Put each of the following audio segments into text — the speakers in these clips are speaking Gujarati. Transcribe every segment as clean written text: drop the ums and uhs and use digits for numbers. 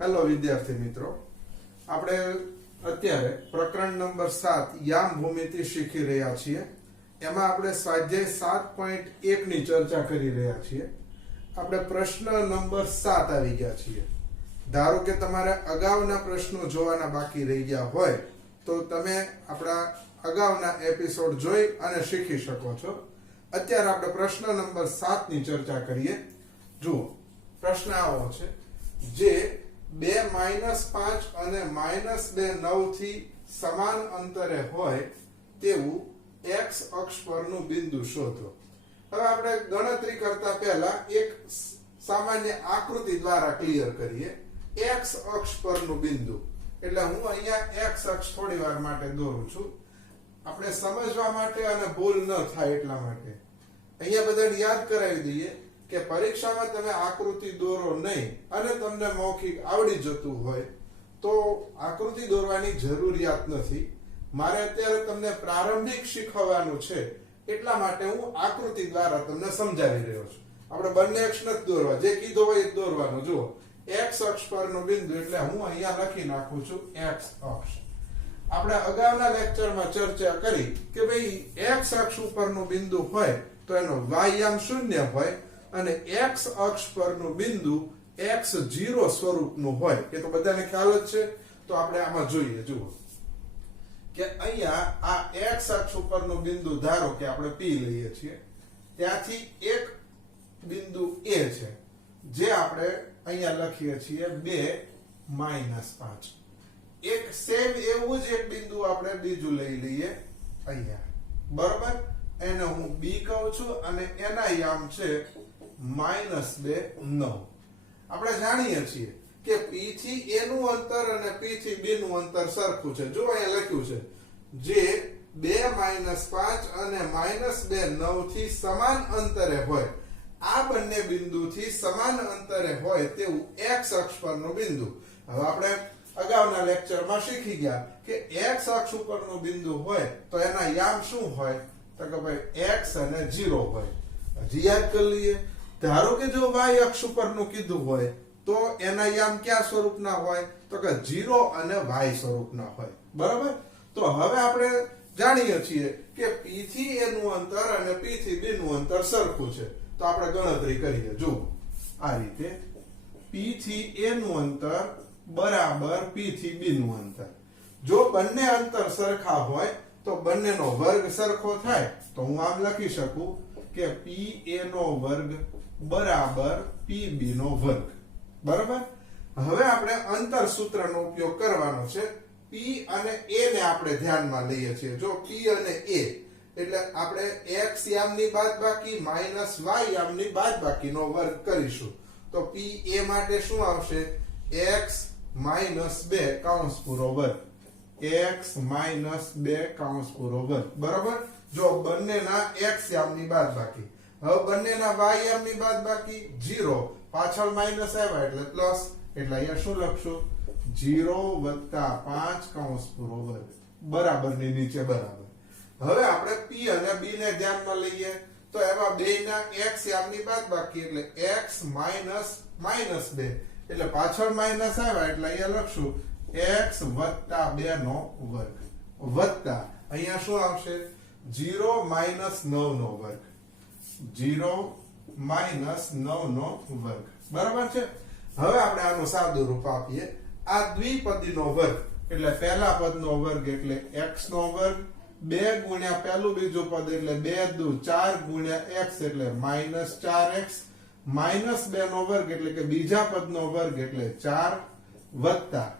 હેલો વિદ્યાર્થી મિત્રો, આપણે અત્યારે પ્રકરણ નંબર 7 યામ ભૂમિતિ શીખી રહ્યા છીએ. એમાં આપણે સ્વાધ્યાય 7.1 ની ચર્ચા કરી રહ્યા છીએ. આપણે પ્રશ્ન નંબર 7 આવી ગયા છીએ. ધારો કે તમારે અગાઉના પ્રશ્નો જોવાના બાકી રહી ગયા હોય તો તમે આપણા અગાઉના એપિસોડ જોઈ અને શીખી શકો છો. અત્યારે આપણે પ્રશ્ન નંબર 7 ની ચર્ચા કરીએ. જુઓ, પ્રશ્ન આવો છે: જે 2 -5 અને -2 9 થી સમાન અંતરે હોય તેવું x અક્ષ પરનું બિંદુ શોધો. હવે આપણે ગણતરી કરતા પહેલા એક સામાન્ય આકૃતિ દ્વારા ક્લિયર કરીએ. x અક્ષ પરનું બિંદુ એટલે હું અહીંયા x અક્ષ થોડી વાર માટે દોરું છું, આપણે સમજવા માટે અને ભૂલ ન થાય એટલા માટે. અહીંયા બધાને યાદ કરાવી દઈએ કે પરીક્ષામાં તમે આકૃતિ દોરો નહીં અને તમને મૌખિક આવડી જતું હોય તો આકૃતિ દોરવાની જરૂરિયાત નથી. મારે અત્યારે તમને પ્રારંભિક શીખવવાનું છે એટલા માટે હું આકૃતિ દ્વારા તમને સમજાવી રહ્યો છું. આપણે બંને અક્ષ નથી દોરવા, જે કીધો હોય એ દોરવાનું. જુઓ, x અક્ષ પરનું બિંદુ એટલે હું અહીંયા લખી નાખું છું x અક્ષ. આપણે અગાઉના લેક્ચરમાં ચર્ચા કરી કે ભાઈ x અક્ષ ઉપરનું બિંદુ હોય તો એનો y યામ 0 હોય અને x અક્ષ પરનું બિંદુ x0 સ્વરૂપનું હોય. એ તો બધાને ખ્યાલ જ છે. તો આપણે આમાં જોઈએ. જુઓ કે અહીંયા આ x અક્ષ ઉપરનું બિંદુ ધારો કે આપણે P લઈએ છીએ, ત્યાંથી એક બિંદુ A છે જે આપણે અહીંયા લખીએ છીએ 2 -5. એક સેમ એવું જ એક બિંદુ આપણે બીજું લઈ લઈએ અહીંયા, બરોબર? એને હું B કહું છું અને એના યામ છે -2 9. આપણે જાણીએ છીએ કે P થી A નું અંતર અને P થી B નું અંતર સરખું છે. જો અહીંયા લખ્યું છે જે 2 -5 અને -2 9 થી સમાન અંતરે હોય, આ બંને બિંદુથી સમાન અંતરે હોય તેવું x અક્ષ પરનું બિંદુ. હવે આપણે અગાઉના લેક્ચરમાં શીખી ગયા કે x અક્ષ ઉપરનું બિંદુ હોય તો એના યામ શું હોય? તો કે ભાઈ x અને 0 હોય. હજી યાદ કરી લઈએ. ધારો કે જો y અક્ષ ઉપરનું કીધું હોય તો એના યામ કયા સ્વરૂપના હોય? તો કે 0 અને y સ્વરૂપના હોય, બરાબર? તો હવે આપણે જાણીએ છીએ કે P થી A નું અંતર અને P થી B નું અંતર સરખું છે. તો આપણે ગણતરી કરીએ. જુઓ, આ રીતે P થી A નું અંતર બરાબર P થી B નું અંતર. જો બંને અંતર સરખા હોય તો બંનેનો વર્ગ સરખો થાય. તો હું આમ લખી શકું કે PA નો વર્ગ બરાબર PB નો વર્ગ, બરાબર? હવે આપણે અંતર સૂત્રનો ઉપયોગ કરવાનો છે. P અને A ને આપણે ધ્યાનમાં લઈએ છીએ. જો P અને A એટલે આપણે x યામની બાદબાકી માઈનસ y યામની બાદબાકીનો વર્ગ કરીશું. તો PA માટે શું આવશે? x -2 કૌંસ પૂરો વર્ગ, x -2 કૌંસ પૂરો વર્ગ, બરાબર? જો બંનેના x યામની બાદબાકી. હવે બંનેના y યામની બાદબાકી 0, પાછળ માઈનસ આવ્યા એટલે પ્લસ, એટલે અહીંયા શું લખશું? 0 + 5 કૌંસ પૂરો વર્ગ, બરાબરની નીચે બરાબર. હવે આપણે P અને B ને ધ્યાનમાં લઈએ તો એમાં બેયના x યામની બાદબાકી એટલે x -2 એટલે પાછળ માઈનસ આવ્યા એટલે અહીંયા લખશું x + 2 નો વર્ગ વત્તા અહીંયા શું આવશે? 0 - 9 નો વર્ગ, 0 - 9 નો વર્ગ, બરાબર છે? હવે આપણે આનું સાદું રૂપ આપીએ. આ દ્વિપદીનો વર્ગ એટલે પહેલા પદનો વર્ગ એટલે x નો વર્ગ, 2 ગુણ્યા પહેલું બીજું પદ એટલે 2 દુ 4 ગુણ્યા x એટલે -4x, -2 નો વર્ગ એટલે કે બીજા પદનો વર્ગ એટલે 4 વત્તા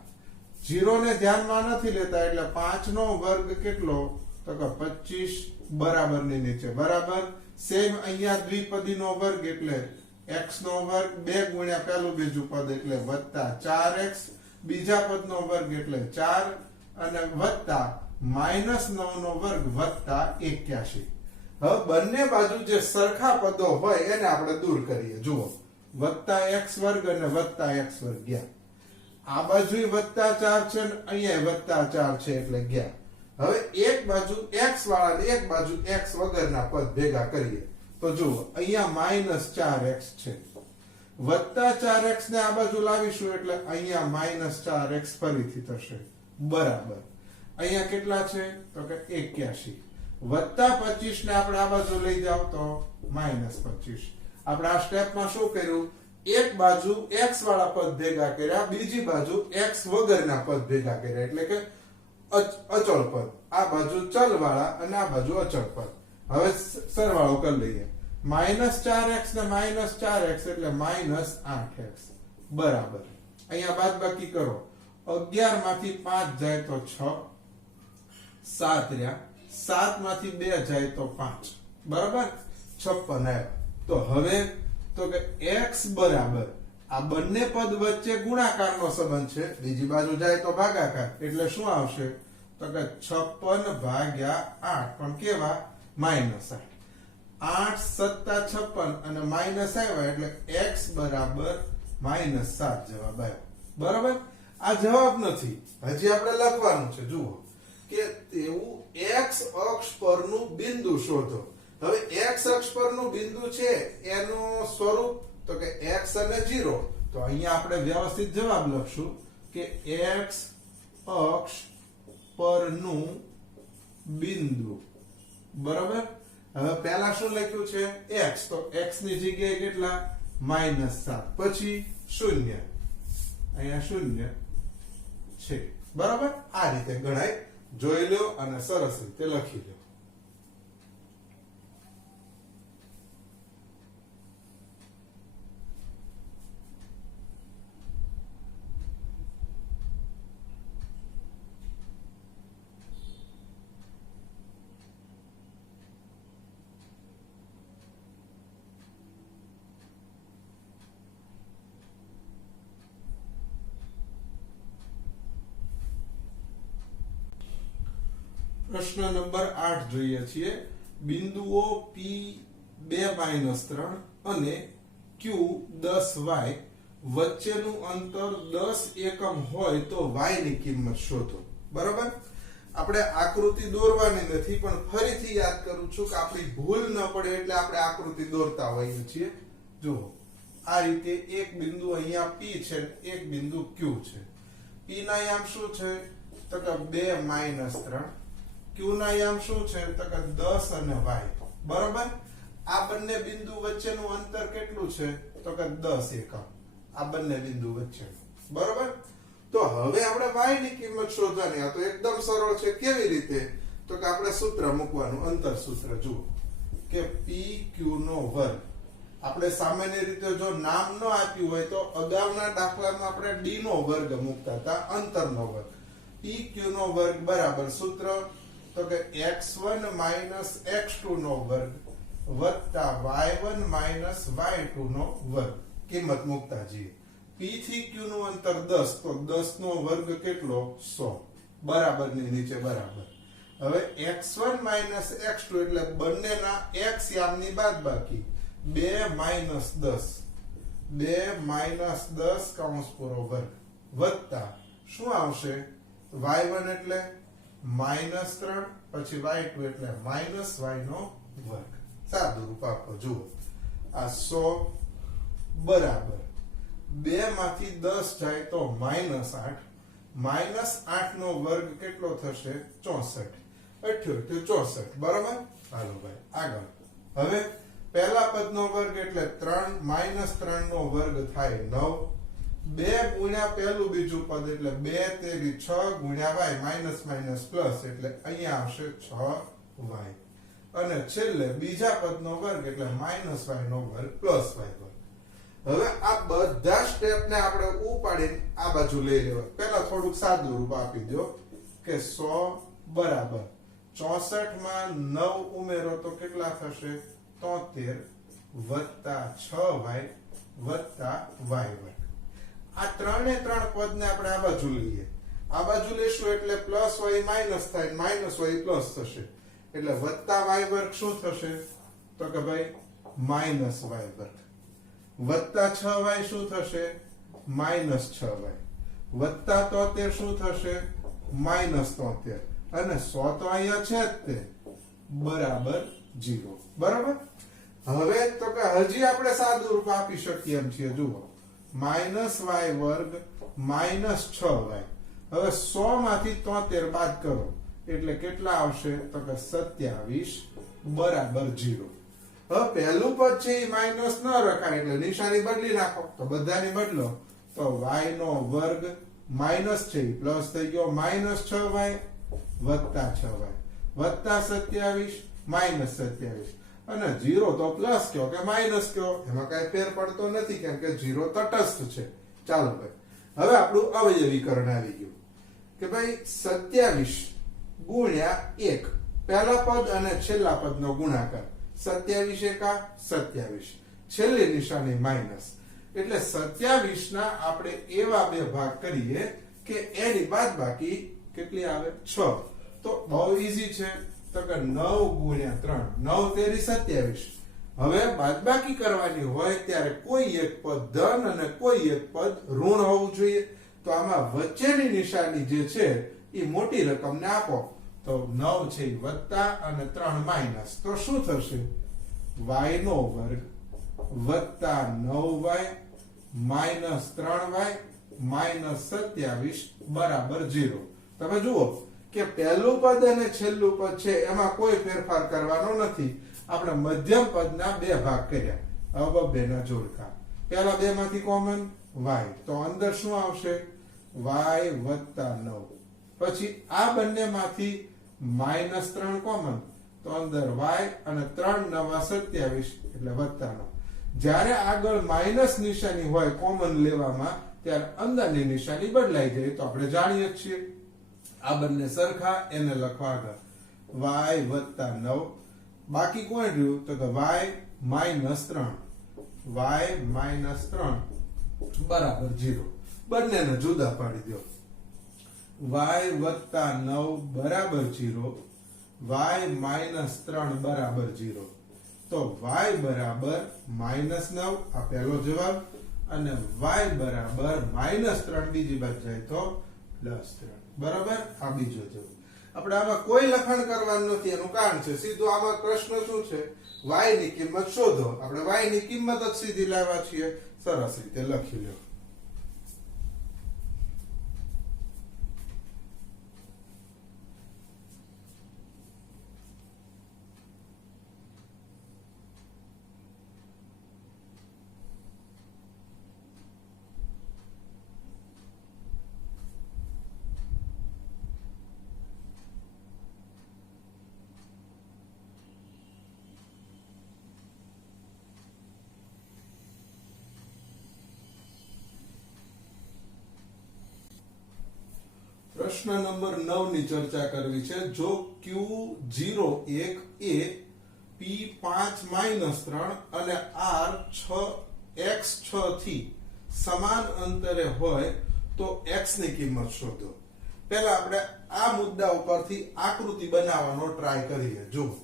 0 ને ધ્યાનમાં નથી લેતા એટલે 5 નો વર્ગ કેટલો? તો કે 25 બરાબરની નીચે બરાબર. સેમ અહીંયા દ્વિપદીનો વર્ગ એટલે x નો વર્ગ, 2 ગુણ્યા પહેલું બીજું પદ એટલે વત્તા 4x, બીજા પદનો વર્ગ એટલે 4 અને વત્તા -9 નો વર્ગ વત્તા 81. હવે બંને બાજુ જે સરખા પદો હોય એને આપણે દૂર કરીએ. જુઓ, +x² અને +x² ગયા. આ બાજુ +4 છે અને અહીંયા +4 છે એટલે ગયા. હવે એક બાજુ x વાળા ને એક બાજુ x વગરના પદ ભેગા કરીએ તો જુઓ અહીંયા -4x છે. વત્તા 4x ને આ બાજુ લાવીશું એટલે અહીંયા -4x ફરીથી થશે બરાબર અહીંયા કેટલા છે તો કે 81 વત્તા 25 ને આપણે આ બાજુ લઈ જાવ તો -25 આપણે આ સ્ટેપમાં શું કર્યું એક બાજુ x વાળા પદ ભેગા કર્યા બીજી બાજુ x વગરના પદ ભેગા કર્યા એટલે કે અચળ પદ આ બાજુ ચલ વાળા અને આ બાજુ અચળ પદ હવે સરવાળો કરી લઈએ -4x ને -4x એટલે -8x બરાબર અહીંયા બાદબાકી કરો 11 માંથી 5 જાય તો 6 7 રહ્યા 7 માંથી 2 જાય તો 5 બરાબર 56 આવ્યા તો હવે તો કે x બરાબર આ બંને પદ વચ્ચે ગુણાકારનો સંબંધ છે બીજી બાજુ જાય તો ભાગાકાર એટલે શું આવશે તો કે 56 ભાગ્યા 8 પણ કેવા -8 8 સત્તા 56 અને માઈનસ આવ્યા એટલે x બરાબર -7 જવાબ આવ્યો બરાબર આ જવાબ નથી હજી આપણે લખવાનું છે જુઓ કે તેવું x અક્ષ પરનું બિંદુ શોધો હવે x અક્ષ પરનું બિંદુ છે એનું સ્વરૂપ તો કે x અને 0 તો અહીંયા આપણે વ્યવસ્થિત જવાબ લખશું કે x અક્ષ પરનું બિંદુ બરાબર હવે પહેલા શું લખ્યું છે x તો x ની જગ્યાએ કેટલા -7 પછી 0 અહીંયા 0 છે બરાબર આ રીતે ગણાય જોઈ લો અને સરસ રીતે લખી લો પ્રશ્ન નંબર 8 જોઈએ છીએ બિંદુઓ P2 -3 અને Q10y વચ્ચેનું અંતર 10 એકમ હોય તો y ની કિંમત શોધો બરાબર આપણે આકૃતિ દોરવાની નથી પણ ફરીથી યાદ કરું છું કે આપણી ભૂલ ન પડે એટલે આપણે આકૃતિ દોરતા હોઈએ છીએ જુઓ આ રીતે એક બિંદુ અહીંયા P છે એક બિંદુ Q છે P ના યામ શું છે તો કે 2 - 3 Q ના યામ શું છે તો કે 10 અને y બરાબર આ બંને બિંદુ વચ્ચેનું અંતર કેટલું છે તો કે 10 એકમ આ બંને બિંદુ વચ્ચે બરાબર તો હવે આપણે y ની કિંમત શોધવાની આ તો એકદમ સરળ છે કેવી રીતે તો કે આપણે સૂત્ર મૂકવાનું અંતર સૂત્ર જુઓ કે pq નો વર્ગ આપણે સામાન્ય રીતે જો નામ ન આપ્યું હોય તો અગાઉના દાખલામાં આપણે d નો વર્ગ મૂકતા હતા અંતરનો વર્ગ pq નો વર્ગ બરાબર સૂત્ર તો કે x1 - x2 નો વર્ગ વત્તા y1 - y2 નો વર્ગ કિંમત મૂકતા જઈએ p થી q નું અંતર 10 તો 10 નો વર્ગ કેટલો 100 બરાબર ની નીચે બરાબર હવે x1 - x2 એટલે બંનેના x યામની બાદબાકી 2 - 10 2 - 10 કૌંસ પૂરો વર્ગ વત્તા શું આવશે y1 એટલે -3 પછી y2 એટલે -y નો વર્ગ સાદું રૂપ આપો જુઓ આ 100 બરાબર 2 માંથી 10 જાય તો -8 -8 નો વર્ગ કેટલો થશે 64 64 બરાબર હાલો ભાઈ આગળ હવે પહેલા પદનો વર્ગ એટલે 3 - 3 નો વર્ગ થાય 9 2 ગુણ્યા પહેલું બીજું પદ એટલે 2 તેરી 6 ગુણ્યા y માઈનસ માઈનસ પ્લસ એટલે અહીંયા આવશે 6y અને છેલ્લે બીજા પદનો વર્ગ એટલે -y નો વર્ગ પ્લસ y વર્ગ હવે આ બધા સ્ટેપ ને આપણે ઉપાડીને આ બાજુ લઈ લેવા પહેલા થોડુંક સાદું રૂપ આપી દો કે 100 બરાબર 64 માં 9 ઉમેરો તો કેટલા થશે 73 વત્તા 6y વત્તા y વર્ગ આ ત્રણે ત્રણ પદ ને આપણે આ બાજુ લઈએ આ બાજુ લેશું એટલે પ્લસ y માઈનસ થાય માઈનસ y પ્લસ થશે એટલે વત્તા y વર્ગ શું થશે તો કે ભાઈ માઈનસ y વર્ગ વત્તા 6y શું થશે માઈનસ 6y વત્તા 73 શું થશે માઈનસ 73 અને 100 તો અહીંયા છે જ તે બરાબર 0 બરાબર હવે તો કે હજી આપણે સાદું રૂપ આપી શકીએ એમ છીએ જુઓ -y વર્ગ -6y હવે 100 માંથી 73 બાદ કરો એટલે કેટલા આવશે તો કે 27 બરાબર 0 હવે પહેલું પદ છે એ માઈનસ ન રખાય એટલે નિશાની બદલી નાખો તો બધાની બદલો તો y નો વર્ગ માઈનસ છે પ્લસ થઈ ગયો -6y વત્તા 6y વત્તા 27 માઈનસ 27 અને 0 તો પ્લસ કયો કે માઈનસ કયો એમાં કઈ ફેર પડતો નથી કેમ કે 0 તટસ્થ છે ચાલો ભાઈ હવે આપણું અવયવીકરણ આવી ગયું કે ભાઈ 27 ગુણ્યા 1 પહેલા પદ અને છેલ્લા પદનો ગુણાકાર 27 એકા 27 છેલ્લી નિશાની માઈનસ એટલે 27 ના આપણે એવા બે ભાગ કરીએ કે એની બાદબાકી કેટલી આવે 6 તો બહુ ઈઝી છે તો કે 9 ગુણ્યા 3 9 તેરી 27 હવે બાદબાકી કરવાની હોય ત્યારે કોઈ એક પદ ધન અને કોઈ એક પદ ઋણ હોવું જોઈએ તો આમાં વચ્ચેની નિશાની જે છે એ મોટી રકમને આપો તો 9 છે વત્તા અને 3 માઈનસ તો શું થશે y નો વર્ગ વત્તા 9y માઈનસ 3y માઈનસ 27 બરાબર 0 તમે જુઓ કે પહેલું પદ અને છેલ્લું પદ છે એમાં કોઈ ફેરફાર કરવાનો નથી આપણે મધ્યમ પદના બે ભાગ કર્યા હવે બેના જોડકા પહેલા બે માંથી કોમન y તો અંદર શું આવશે y વત્તા 9 પછી આ બંનેમાંથી -3 કોમન તો અંદર y અને 3 નવા 27 એટલે વત્તા 9 જ્યારે આગળ માઈનસ નિશાની હોય કોમન લેવામાં ત્યારે અંદરની નિશાની બદલાઈ જાય તો આપણે જાણીએ છીએ આ બંને સરખા એને લખવા આગળ y વત્તા 9 બાકી કોણ રહ્યું તો કે y માઈનસ 3 બરાબર 0 બંનેને જુદા પાડી દો y વત્તા 9 બરાબર 0 y માઈનસ 3 બરાબર 0 તો y બરાબર -9 આ પહેલો જવાબ અને y બરાબર -3 બીજી બાજુ જાય તો +3 બરાબર આ બીજો જવાબ આપણે આમાં કોઈ લખાણ કરવાનું નથી એનું કારણ છે સીધું આમાં પ્રશ્ન શું છે y ની કિંમત શોધો આપણે y ની કિંમત જ સીધી લાવ્યા છીએ સરસ રીતે લખી લો પ્રશ્ન નંબર 9 ની ચર્ચા કરવી છે જો Q01 એ P5 -3 અને R6 થી સમાન અંતરે હોય તો x ની કિંમત શોધો પહેલા આપણે આ મુદ્દા ઉપરથી આકૃતિ બનાવવાનો ટ્રાય કરીએ જો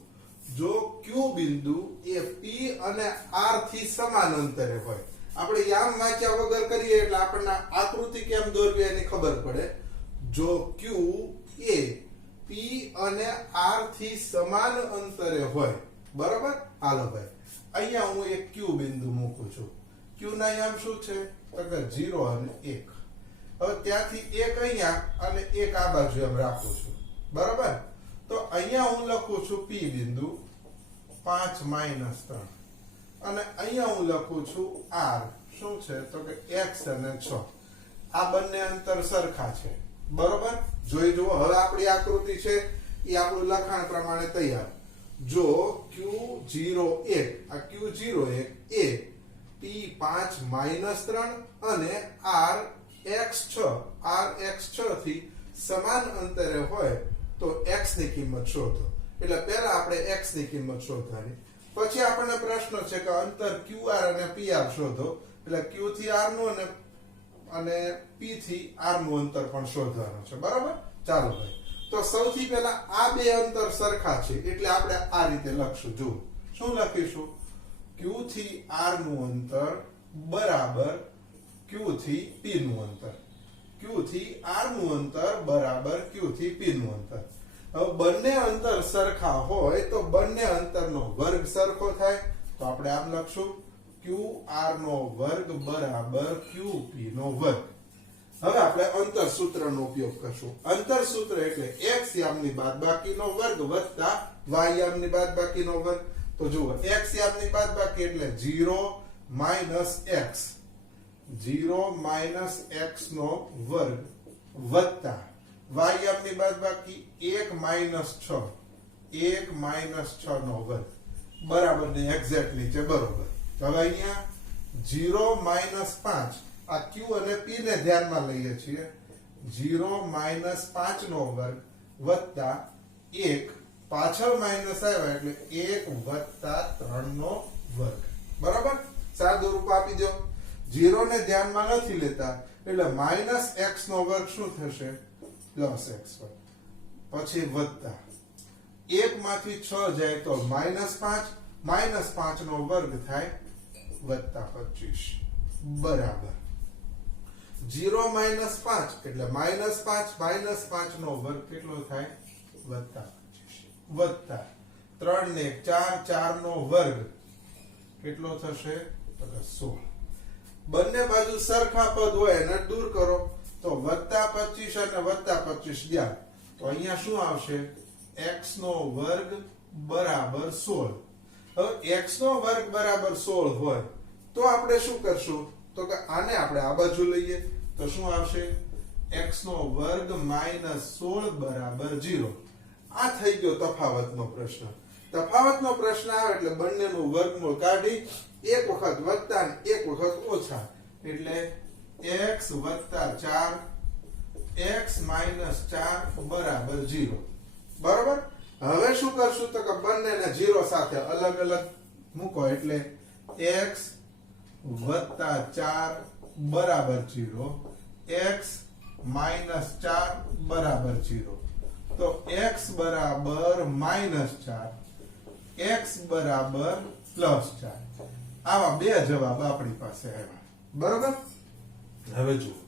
Q બિંદુ એ P અને R થી સમાન અંતરે હોય આપણે યામ વાંચ્યા વગર કરીએ એટલે આપણને આકૃતિ કેમ દોરવી એની ખબર પડે જો Q એ P અને R થી સમાન અંતરે હોય બરાબર હાલો ભાઈ અહીંયા હું એક Q બિંદુ મૂકું છું Q ના યામ શું છે તો કે 0 અને 1 હવે ત્યાંથી એક અહીંયા અને એક આ બાજુ એમ રાખું છું બરાબર તો અહીંયા હું લખું છું P બિંદુ 5 - 3 અને અહીંયા હું લખું છું R શું છે તો કે x અને 6 આ બંને અંતર સરખા છે બરોબર જોઈ જુઓ હવે આપણી આકૃતિ છે એ આપણું લખાણ પ્રમાણે તૈયાર જો Q01 આ Q01 એ P5 -3 અને RX6 થી સમાન અંતરે હોય તો x ની કિંમત શોધો એટલે પહેલા આપણે x ની કિંમત શોધવાની પછી આપણને પ્રશ્ન છે કે અંતર QR અને PR શોધો એટલે Q થી R નું અને P થી R નું અંતર પણ શોધવાનું છે બરાબર ચાલો ભાઈ તો સૌથી પહેલા આ બે અંતર સરખા છે એટલે આપણે આ રીતે લખશું જો શું લખીશું Q થી R નું અંતર બરાબર Q થી P નું અંતર Q થી R નું અંતર બરાબર Q થી P નું અંતર હવે બંને અંતર સરખા હોય તો બંને અંતરનો વર્ગ સરખો થાય તો આપણે આમ લખશું QR નો વર્ગ બરાબર QP નો વર્ગ. હવે આપણે અંતર સૂત્રનો ઉપયોગ કરશું. અંતર સૂત્ર એટલે x યામની બાદબાકીનો વર્ગ વત્તા y યામની બાદબાકીનો વર્ગ. તો જુઓ x યામની બાદબાકી એટલે 0 - x 0 - x નો વર્ગ વત્તા y યામની બાદબાકી 1 - 6 1 - 6 નો વર્ગ બરાબર ને એક્ઝેક્ટ નીચે બરોબર. હવે અહીંયા 0 - 5 આ q અને p ને ધ્યાનમાં લઈએ છીએ 0 - 5 નો વર્ગ વત્તા 1 પાછળ માઈનસ આવ્યા એટલે 1 + 3 નો વર્ગ બરાબર. સાદું રૂપ આપી દો. 0 ને ધ્યાનમાં નથી લેતા એટલે -x નો વર્ગ શું થશે +x વર્ગ પછી વત્તા 1 માંથી 6 જાય તો -5 -5 નો વર્ગ થાય +25 બરાબર 0 - 5 એટલે -5 નો વર્ગ કેટલો થાય +25 વત્તા 3 ને 4 નો વર્ગ કેટલો થશે તો 16. બંને બાજુ સરખા પદ હોય એને દૂર કરો તો +25 અને +25 ગયા તો અહીંયા શું આવશે x નો વર્ગ બરાબર 16. હવે x નો વર્ગ બરાબર 16 હોય તો આપણે શું કરશું તો કે આને આપણે આ બાજુ લઈએ તો શું આવશે x નો વર્ગ -16 બરાબર 0. આ થઈ ગયો તફાવતનો પ્રશ્ન. તફાવતનો પ્રશ્ન આવે એટલે બંનેનું વર્ગમૂળ કાઢી એક વખત વત્તા અને એક વખત ઓછા એટલે x + 4 x - 4 બરાબર 0 બરાબર. હવે શું કરશું તો કે બંનેને 0 સાથે અલગ અલગ મૂકો એટલે x + 4 બરાબર 0 x - 4 બરાબર 0 તો x બરાબર -4 x બરાબર +4 આવા બે જવાબ આપણી પાસે આવ્યા બરાબર. હવે જુઓ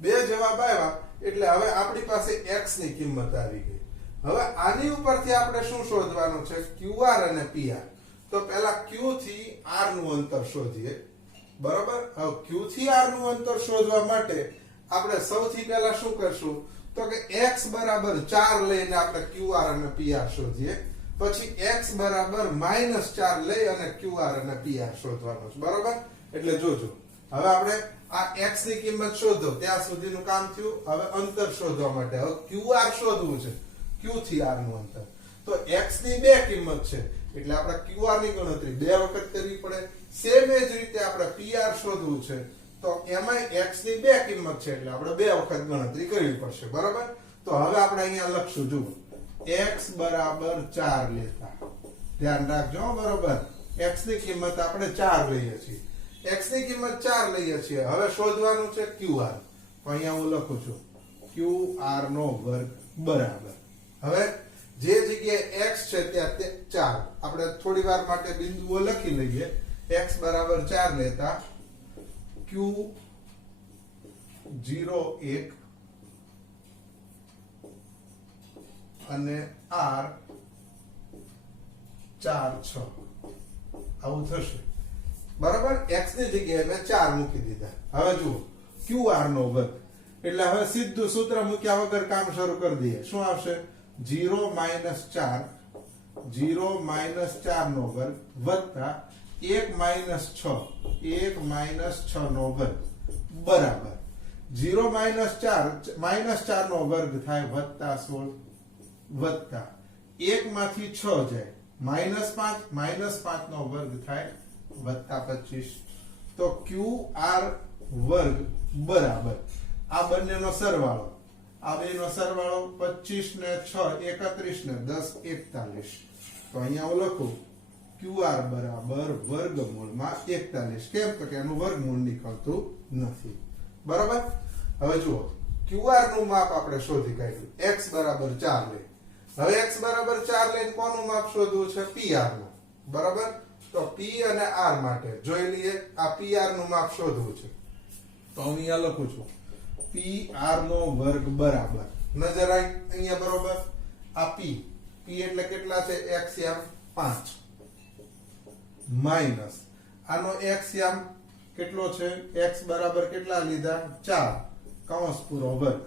બે જવાબ આવ્યા એટલે હવે આપણી પાસે x ની કિંમત આવી ગઈ. હવે આની ઉપરથી આપણે શું શોધવાનું છે QR અને PR. તો પહેલા Q થી R નું અંતર શોધીએ બરાબર. હવે Q થી R નું અંતર શોધવા માટે આપણે સૌથી પહેલા શું કરશું તો કે x બરાબર 4 લઈને આપણે QR અને PR શોધીએ પછી x બરાબર -4 લઈ અને QR અને PR શોધવાનું છે બરાબર. એટલે જોજો હવે આપણે આ x ની કિંમત શોધો ત્યાં સુધીનું કામ થયું. હવે અંતર શોધવા માટે હવે QR શોધવું છે Q થી R નું અંતર. તો x ની બે કિંમત છે એટલે આપણે QR ની ગણતરી બે વખત કરવી પડે. સેમ એ જ રીતે આપણે PR શોધવું છે તો એમાં x ની બે કિંમત છે એટલે આપણે બે વખત ગણતરી કરવી પડશે બરાબર. તો હવે આપણે અહીંયા લખશું જુઓ x બરાબર 4 લેતા ધ્યાન રાખજો બરાબર. x ની કિંમત આપણે 4 લઈએ છીએ x ની કિંમત 4 લઈએ છીએ. હવે શોધવાનું છે QR તો અહીંયા હું લખું છું QR નો વર્ગ બરાબર. હવે જે જગ્યાએ x છે ત્યાં 4 આપણે થોડી વાર માટે બિંદુઓ લખી લઈએ. x બરાબર 4 લેતા Q 0 1 અને R 4 6 આવું થશે બરાબર. x ની જગ્યાએ મેં 4 મૂકી દીધા. હવે જુઓ QR નો વર્ગ એટલે હવે સીધું સૂત્ર મૂક્યા વગર કામ શરૂ કરી દઈએ. શું આવશે 0 - 4 નો વર્ગ વત્તા 1 - 6 નો વર્ગ બરાબર 0 - 4 નો વર્ગ થાય +16 વત્તા 1 માંથી 6 જાય -5 નો વર્ગ થાય +25 તો QR વર્ગ બરાબર આ બંનેનો સરવાળો આ બેનો સરવાળો 25 ને 6 31 ને 10 41 તો અહીંયા હું લખું QR બરાબર વર્ગમૂળમાં 41 કેમ તો કે એનું વર્ગમૂળ નીકળતું નથી બરાબર. હવે જુઓ QR નું માપ આપણે શોધી કાઢ્યું x બરાબર 4 લઈ. હવે x બરાબર 4 લઈને કોનું માપ શોધવું છે PR નું બરાબર. તો P અને R માટે જોઈ લઈએ આ PR નું માપ શોધવું છે તો હું અહીંયા લખું છું PR નો વર્ગ બરાબર નજર અહીંયા બરોબર આ P એટલે કેટલા છે x = 5 માઇનસ આનો x યામ કેટલો છે x બરાબર કેટલા લીધા 4 કૌંસ પૂરો વર્ગ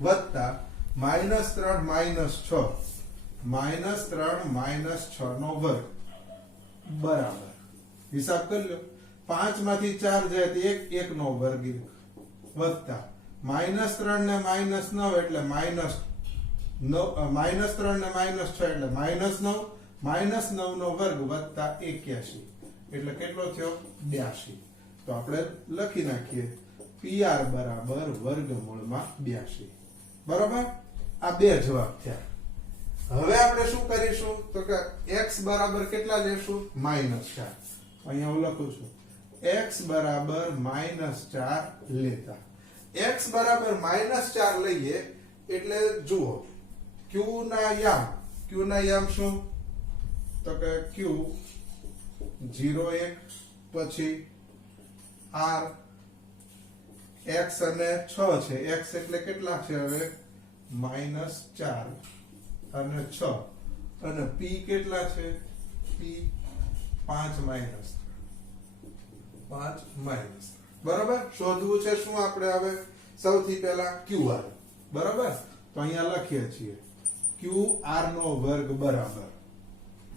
વત્તા -3 -6 નો વર્ગ બરાબર હિસાબ કરી લો 5 માંથી 4 જાય તો 1 નો વર્ગ વત્તા -3 ને -9 એટલે -3 ને -6 એટલે -9 -9 નો વર્ગ વત્તા 81 એટલે કેટલો થયો 82 તો આપણે લખી નાખીએ PR બરાબર વર્ગમૂળમાં 82 બરાબર આ બે જવાબ થયા હવે આપણે શું કરીશું તો કે x બરાબર કેટલા લેશું -4 અહીંયા હું લખું છું x બરાબર -4 લેતા x બરાબર -4 લઈએ એટલે જુઓ q ના યામ શું તો કે q 0 1 પછી r x અને 6 છે x એટલે કેટલા છે હવે -4 અને 6 અને p કેટલા છે p 5 માઇનસ બરાબર શોધવું છે શું આપણે હવે સૌથી પહેલા qr બરાબર તો અહીંયા લખીએ છીએ qr નો વર્ગ બરાબર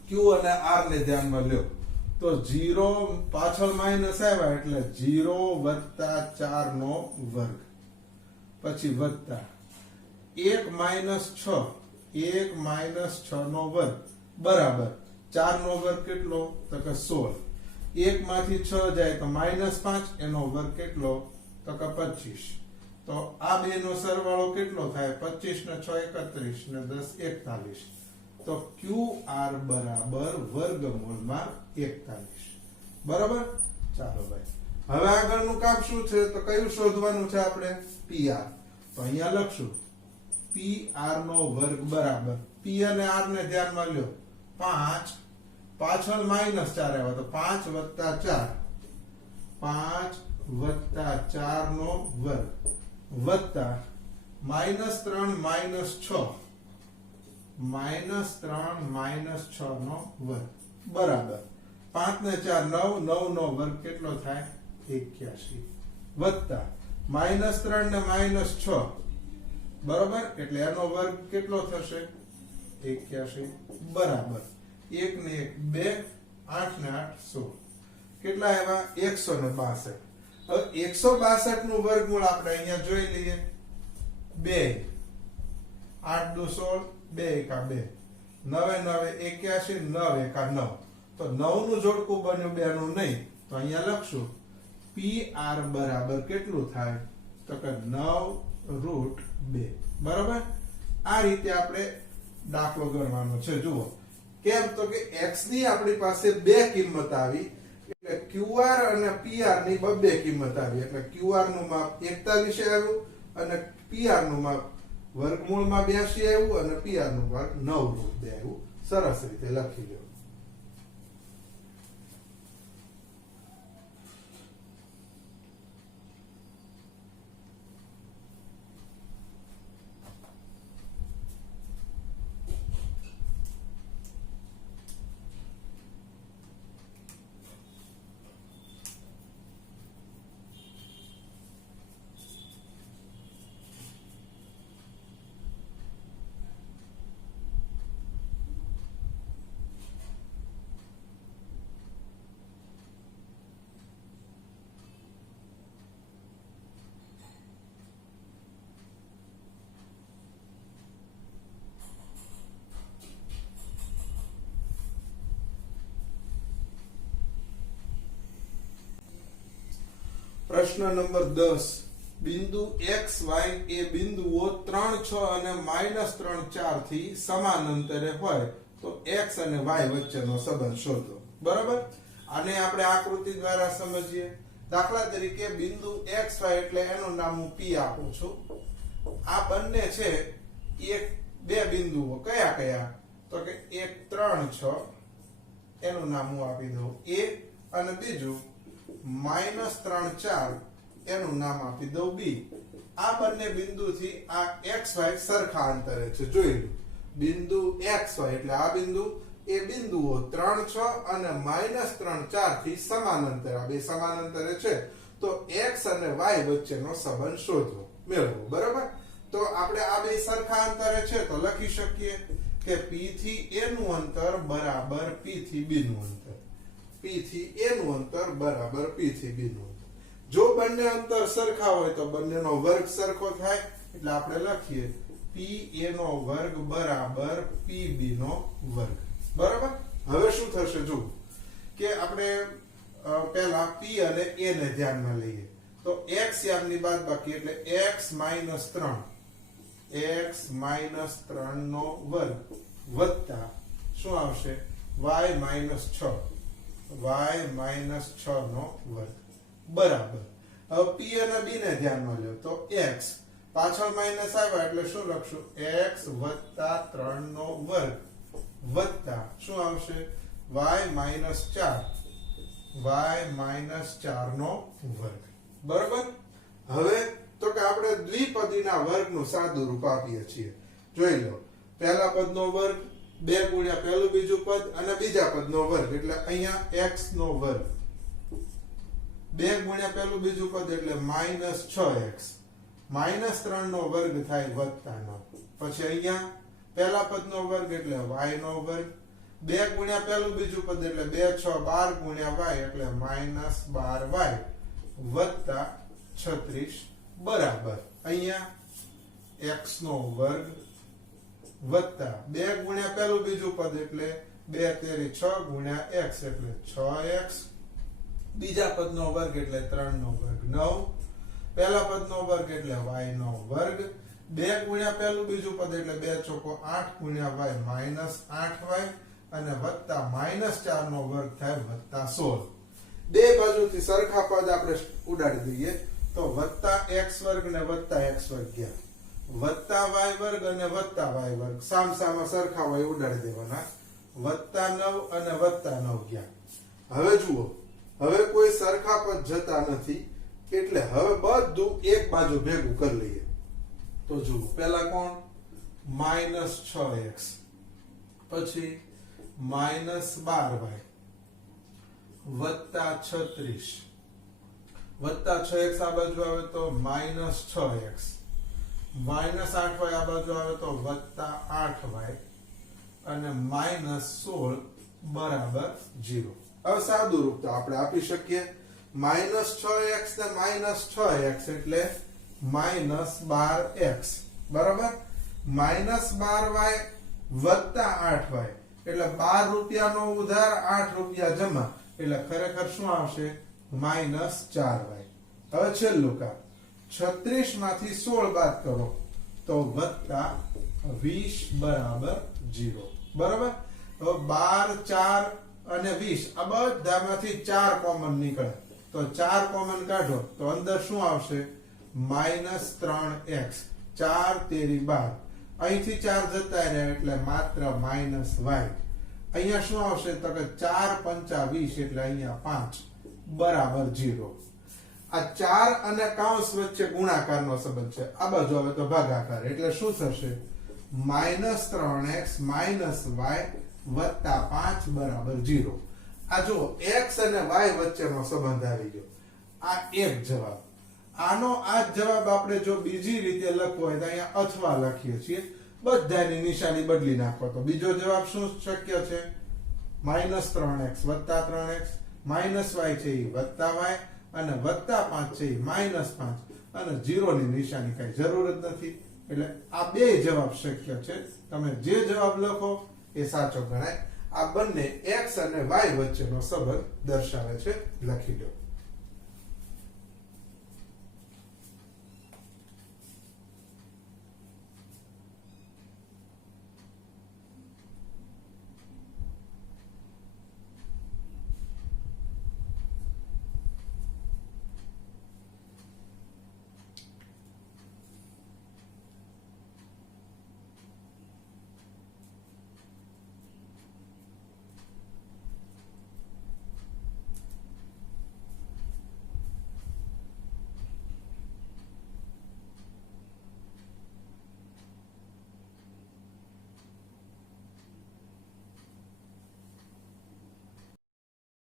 q અને r ને ધ્યાનમાં લ્યો તો 0 પાછળ માઈનસ આવ્યા એટલે 0 + 4 નો વર્ગ પછી વત્તા 1 - 6 નો વર્ગ બરાબર 4 નો વર્ગ કેટલો તો કે 16 1 માંથી 6 જાય તો -5 એનો વર્ગ કેટલો તો કે 25 તો આ બે નો સરવાળો કેટલો થાય 25 ને 6 31 ને 10 41 તો qr બરાબર વર્ગમૂળમાં 41 બરાબર ચાલો ભાઈ હવે આગળનું કામ શું છે તો કયું શોધવાનું છે આપણે pr તો અહીંયા લખશું pr નો વર્ગ બરાબર p અને r ને ધ્યાનમાં લ્યો 5 પાછળ -4 આવ્યા તો 5 + 4 નો વર્ગ વત્તા -3 - 6 નો વર્ગ બરાબર 5 ને 4 9 નો વર્ગ કેટલો થાય 81 વત્તા -3 ને -6 બરાબર એટલે એનો વર્ગ કેટલો થશે 81 બરાબર 1 ને 1 2 8 ને 8 16 કેટલા આવ્યા 162 હવે 162 નું વર્ગમૂળ આપણે અહીંયા જોઈ લઈએ 2 8 દુ 16 2 એકા 2 9 9 81 9 એકા 9 તો 9 નું જોડકું બન્યું 2 નું નહીં તો અહીંયા લખશું PR બરાબર કેટલું થાય તો કે 9√2 બરાબર આ રીતે આપણે દાખલો ગણવાનો છે જુઓ કેમ તો કે x ની આપણી પાસે બે કિંમત આવી એટલે qr અને pr ની બે કિંમત આવી એટલે qr નું માપ 41 આવ્યું અને pr નું માપ વર્ગમૂળમાં 82 આવ્યું અને pr નું માપ 9√2 આવ્યું સરસ રીતે લખી લો પ્રશ્ન નંબર 10 બિંદુ x y એ બિંદુઓ 3 6 અને -3 4 થી સમાન અંતરે હોય તો x અને y વચ્ચેનો સંબંધ શોધો બરાબર આને આપણે આકૃતિ દ્વારા સમજીએ દાખલા તરીકે બિંદુ x y એટલે એનું નામ હું p આપું છું આ બંને છે એક બે બિંદુઓ કયા કયા તો કે એક 3 6 એનું નામ હું આપી દઉં a અને બીજું -3 4 એનું નામ આપી દઉં b આ બંને બિંદુથી આ xy સરખા અંતરે છે જોઈ લો બિંદુ xy એટલે આ બિંદુ એ બિંદુઓ 3 6 અને -3 4 થી સમાંતર, આ બે સમાંતરે છે, તો x અને y વચ્ચેનો સંબંધ શોધવો, મેળવવો. બરાબર? તો આપણે આ બે સરખા અંતરે છે તો લખી શકીએ કે p થી a નું અંતર બરાબર p થી b નું અંતર. p થી a નું અંતર બરાબર p થી b નું અંતર. જો બંને અંતર સરખા હોય તો બંનેનો વર્ગ સરખો થાય, એટલે આપણે લખીએ pa નો વર્ગ બરાબર pb નો વર્ગ. બરાબર? હવે શું થશે જુઓ કે આપણે પહેલા p અને a ને ધ્યાનમાં લઈએ તો x યામની બાદબાકી એટલે x - 3, x - 3 નો વર્ગ વત્તા શું આવશે y - 6, y - 6 નો વર્ગ બરાબર. હવે p અને b ને ધ્યાનમાં લો તો x પાછળ માઈનસ આવ્યા એટલે શું લખશું x + 3 નો વર્ગ વત્તા શું આવશે y - 4, y - 4 નો વર્ગ. બરાબર? હવે તો કે આપણે દ્વિપદીના વર્ગનું સાદું રૂપ આપીએ છીએ. જોઈ લો, પહેલા પદનો વર્ગ 2 ગુણ્યા પહેલું બીજું પદ અને બીજા પદનો વર્ગ એટલે અહીંયા x નો વર્ગ 2 ગુણ્યા પહેલું બીજું પદ એટલે -6x, -3 નો વર્ગ થાય વત્તા 9. પછી અહીંયા પહેલા પદનો વર્ગ એટલે y નો વર્ગ, 2 ગુણ્યા પહેલું બીજું પદ એટલે 2 6 12 ગુણ્યા y એટલે -12y વત્તા 36 બરાબર અહીંયા x નો વર્ગ વત્તા 2 ગુણ્યા પહેલું બીજું પદ એટલે 2 તેરી 6 ગુણ્યા x એટલે 6x, બીજા પદનો વર્ગ એટલે 3 નો વર્ગ 9, પહેલા પદનો વર્ગ એટલે y નો વર્ગ, 2 ગુણ્યા પહેલું બીજું પદ એટલે 2 ચોકો 8 ગુણ્યા y -8y અને વત્તા -4 નો વર્ગ થાય વત્તા 16. બે બાજુથી સરખા પદ આપણે ઉડાડી દઈએ તો વત્તા x વર્ગ ને વત્તા x વર્ગ ગયા, વત્તા y વર્ગ અને વત્તા y વર્ગ સામસામા સરખા હોય ઉડાડી દેવાના, વત્તા 9 અને વત્તા 9 ગયા. હવે જુઓ, હવે કોઈ સરખા પદ જતા નથી એટલે હવે બધું એક બાજુ ભેગું કરી લઈએ. તો જુઓ, પહેલા કોણ -6x, પછી -12y વત્તા 36 વત્તા 6x આ બાજુ આવે તો -6x, -8y આ બાજુ આવે તો વત્તા 8y અને -16 બરાબર 0. હવે સાદું રૂપ તો આપણે આપી શકીએ -6x ને -6x એટલે -12x બરાબર, -12y વત્તા 8y એટલે 12 રૂપિયાનો ઉધાર 8 રૂપિયા જમા એટલે ખરેખર શું આવશે -4y. હવે છેલ્લું કામ 36 માંથી 16 બાદ કરો તો વત્તા 20 બરાબર 0. બરાબર? તો 12 4 અને 20 આ બધામાંથી 4 કોમન નીકળે તો 4 કોમન કાઢો તો અંદર શું આવશે -3x, 4 તેરી 12, અહીંથી 4 જતા રહ્યા એટલે માત્ર -y. અહીંયા શું આવશે તો કે 4 પંચા 20 એટલે અહીંયા 5 બરાબર 0. આ 4 અને કૌંસ વચ્ચે ગુણાકારનો સંબંધ છે, આ બાજુ આવે તો ભાગાકાર એટલે શું થશે -3x y વત્તા 5 બરાબર 0. આ જો x અને y વચ્ચેનો સંબંધ આવી ગયો, આ એક જવાબ. આનો આ જવાબ આપણે જો બીજી રીતે લખવો હોય તો અહીંયા અથવા લખીએ છીએ, બધાની નિશાની બદલી નાખો તો બીજો જવાબ શું શક્ય છે -3x વત્તા 3x, -y છે એ વત્તા y અને વત્તા 5 છે એ -5 અને 0 ની નિશાની કઈ જરૂર જ નથી. એટલે આ બે જવાબ શક્ય છે, તમે જે જવાબ લખો એ સાચો ગણાય. આ બંને x અને y વચ્ચેનો સંબંધ દર્શાવે છે, લખી લો.